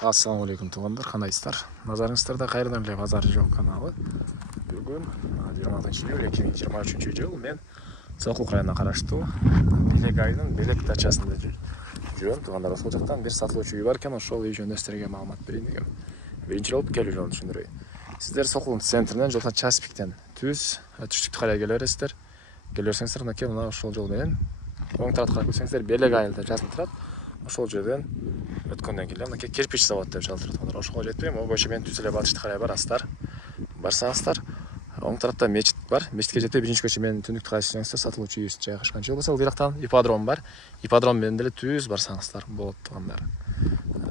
Ассаламу алейкум туғандар, қандайсыздар? Назарыңыздарда қайырдан эле базары жоқ каналы. Бүгін 20 июль 2023 жыл мен Соқлық районуна караштуу Белек айылынын Белек дачасында жүрөм. Туғандар, ошол жактан бир сатылуучу үй бар экен, ошол үй жөнүндө силерге маалымат берейин дегем. Биринчи болуп келүү жолун түшүндүрөйүн. Сиздер Соқлуктун центринен жолдон Часпиктен түштүктү карай келе бересиздер. Келе берсеңиздер, мынакей мына ошол жол менен оң тарапка карап кетсеңиздер Белек айылда жазылып турат. Ошол жерден өткөндөн кийин мынакей кирпич завод деп жазылып турат. Ошого жетпей, могу көчө менен түз эле батышты карай барасыздар. Барсаңыздар, оң тарапта мечит бар. Мечитке жетпей биринчи көчө менен түндүктү карайсаңыздар сатылуучу үйүбүз жайгашкан. Же болбосо ылдыйрактан ипподром бар. Ипподром менен деле түз барсаңыздар болот тугандар.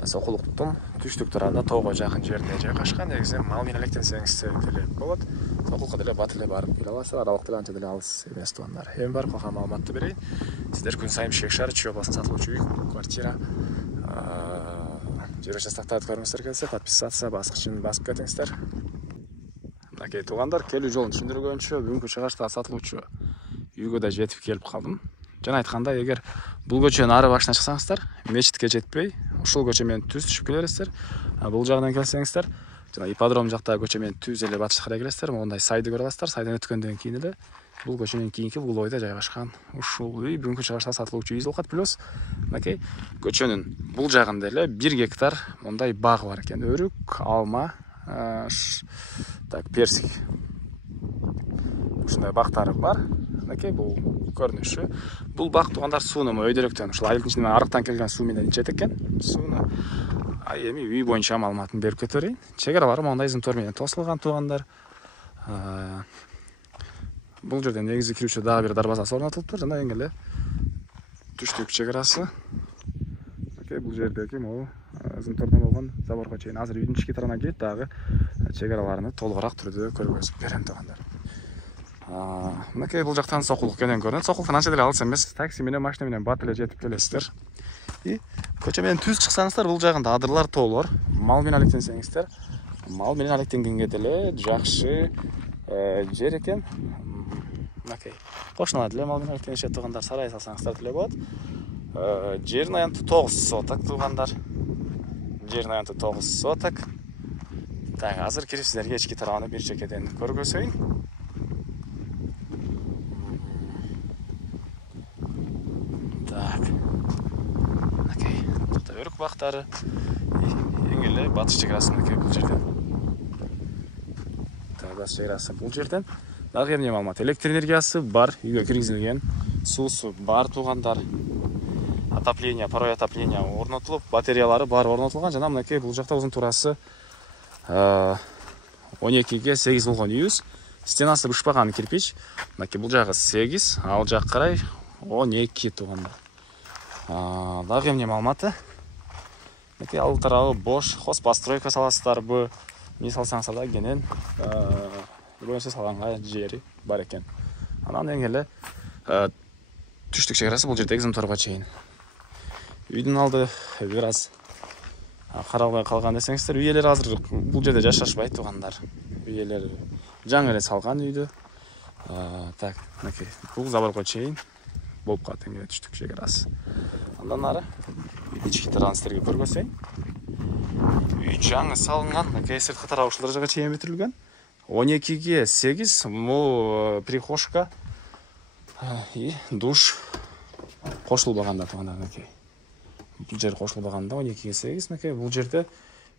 Соқлуктун түштүк тарабында тоого жакын жерде жайгашкан. Негизи мал менен электенсеңиз деле болот. Соқлукка деле бат эле барып келе аласыздар. Аралык деле анча деле алыс эмес тугандар. Эми барып калган маалыматты берейин. Сиздер күн сайын шекшар чүй областын сатылуучу үй, квартира жер участокторду көргүңүздөр келсе, подписаться баскычын басып кетиңиздер. Мынакей туугандар, келүү жолун түшүндүргөнчө бүгүнкү чыгышта сатылуучу үйгө да жетип келип калдым. Жана айткандай, эгер бул көчөнүн ары башына чыксаңыздар, мечитке жетпей, ушул көчө менен түз түшүп келе бересиздер. Бул жагынан келсеңиздер, жана ипподром жактагы көчө менен түз эле батышка карай келесиздер. Мондай сайды көрө аласыздар. Сайдан өткөндөн кийин эле бул көчөнүн кийинки бул ойдо жайгашкан ушул үй бүгүнкү чыгышта сатылуучу үй болот. Плюс мынакей көчөнүн бул жагында эле 1 гектар мондай баг бар экен. Өрүк, алма, персик. Ушундай бактары бар. Мынакей бул көрүнүшү. Бул бак туугандар сууну өйдөлөктөн, ушул айылдын ичинен арыктан келген суу менен ичет экен. Сууну. Эми үй боюнча маалыматын берип кете берейин. Чегаралары мондай изентор менен тосулган туугандар. Бул жерде негизи кирүүчү дагы бир дарбазасы орнотулуптур жана эң эле түштүк чегарасы. Мынакей бул жердеги могу изентордон болгон заборго чейин. Азыр үйдүн ички тарабына кирип дагы чегараларını толугураак түрдө көргөзүп берем туугандар. Мынакей бул жактан Соқлук кенен көрүнөт. Соқлуктан анча деле алыс эмес. Такси менен, машина менен бат эле жетип келесиздер. Көчө менен түз чыксаңыздар, бул жагында адырлар, тоолор. Мал менен алектенсеңиздер, мал менен алектенгенге деле жакшы жер экен. Мынакей кошуналар деле мал менен алектенишет туугандар. Сарай салсаңыздар деле болот. Жердин аянты 9 соток туугандар. Жердин аянты 9 соток. Так, азыр кирип сиздерге ички тарабын бир чекеден көргөзөйүн. Так. Мынакей өрүк бактары. Эң эле батыш чегарасы мынакей бул жерден. Так, батыш чегарасы бул жерден. Дагы эмне маалымат? Электр энергиясы бар, үйгө киргизилген. Суусу бар туугандар. Отопление, парой отопление орнотулуп, батареялары бар орнотулган. Жана мынакей бул жакта узун турасы 12-ге 8 болгон үйүбүз. Стенасы бышпаган кирпич. Мынакей бул жагы 8, ал жак карай 12 туугандар. Дагы эмне маалыматы? Мынакей ал тарабы бош, хозпостройка саласыздарбы? Не салсаңыздар да кенен боюнча салганга жери бар экен. Анан эң эле түштүк чегарасы бул жердеги изенторго чейин. Үйдүн алды бир аз каралбай калган десеңиздер, үй ээлери азыр бул жерде жашашпайт туугандар. Үй ээлери жаңы эле салган үйдү. Так, мынакей бул заборго чейин болуп калат эң эле түштүк чегарасы. Андан ары ички тарабын сиздерге көргөзөйүн. Үй жаңы салынган, мынакей сырткы тарабы ушул даражага чейин бүтүрүлгөн. 12-ге 8 бул прихожка и душ кошулбаганда туугандар. Мынакей бул жер кошулбаганда 12-ге 8. Мынакей бул жерде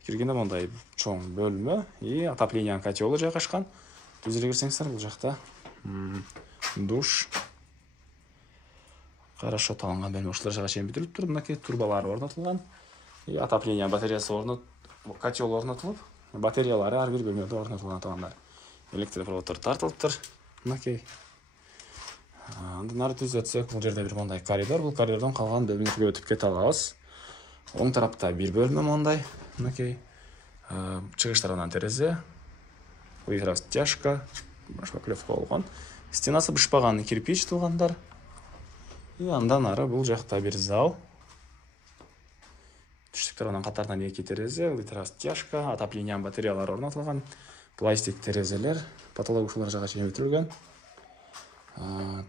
киргенде мондай чоң бөлмө и отоплениянын котелу жайгашкан. Түз эле кирсеңиздер, бул жакта душ хорошо таланган бөлмө ушул даражага чейин бүтүрүлүптүр. Мынакей турбалары орнотулган и отопление батареясы котел орнотулуп, батареялары ар бир бөлмөдө орнотулган туугандар. Электропроводдор тартылыптыр. Мынакей андан ары түз өтсөк, бул жерде бир мондай коридор. Бул коридордон калган бөлмөлөргө өтүп кете алабыз. Оң тарапта бир бөлмө мондай. Мынакей чыгыш тарабынан терезе. Бул растяжка, шпаклевка болгон. Стенасы бышпаган кирпич туугандар. И андан ары бул жакта бир зал. Түштүк тарабынан катарынан 2 терезе, бул растяжка, отоплениянын батареялары орнотулган. Пластик терезелер, потолок ушул даражага чейин бүтүрүлгөн.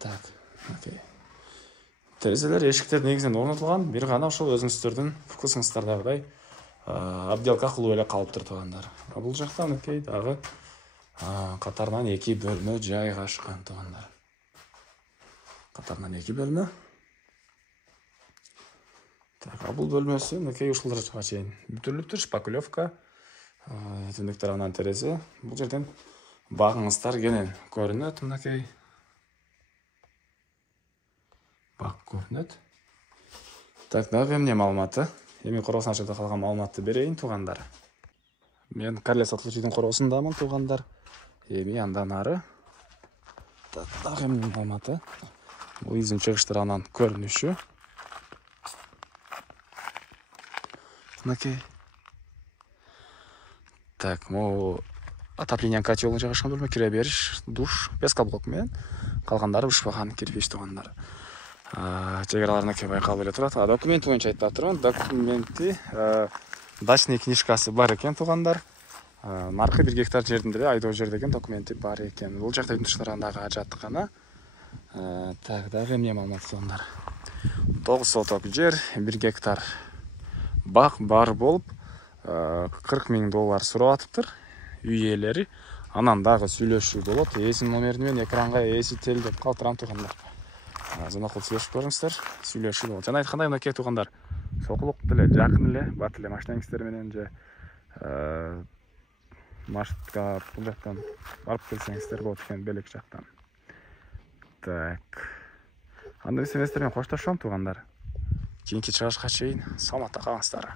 Так, окей. Терезелер, эшиктер негизинен орнотулган. Бир гана ошол өзүңүздөрдүн вкусуңуздардагыдай обделка кылып эле калыптыр туугандар. Бул жакта мынакей дагы катарынан 2 бөлмө жайгашкан туугандар. Катарынан 2 бөлмө. Так, бул бөлмөсү мынакей ушуларга чейин бүтүрүлүптүр, шпаклевка, түндүк тарабынан терезе. Бул жерден багыңыздар кенен көрүнөт, мынакей. Бак көрүнөт. Так, дагы эмне маалыматы? Эми коросун ачарда калган маалыматты берейин туугандар. Мен Карле сатылуучунун коросундамын туугандар. Эми андан ары. Так, дагы эмне маалыматы? Бул издин чыгыш тарабынан көрүнүшү. Мынакей. Так, могу отопление котел жайгашкан бөлмө, кире бериш, душ, пескаблок менен калгандары бышпаган кирпич туугандар. Чегераларыныкей байкалып эле турат. Документи боюнча айтып турмун. Документи дачный книжкасы бар экен туугандар. Наркы 1 гектар жердин деле айдоо жер деген документи бар экен. Бул жакта үйдүн тышкарынан дагы ажаттыкана. Так, дагы эмне маалымат туугандар. 9 соток жер, 1 гектар бак бар болуп, $40,000 сурап атыптыр үй ээлери. Анан дагы сүйлөшүү болот. Эсин номерин менен экранга эси телдеп калтырам туугандар. Звонокол сүйлөшүп көрүңүздөр, сүйлөшүү болот. Жана айткандай мынакей туугандар, сокулук деле жакын эле, бат эле машинаңыздар менен же маршрутка бул жактан барып келсеңиздер болот экен, белек жактан. Так. Анда эмес менен коштошом туугандар. Кийинки чыгышка чейин саламатта калыңыздар.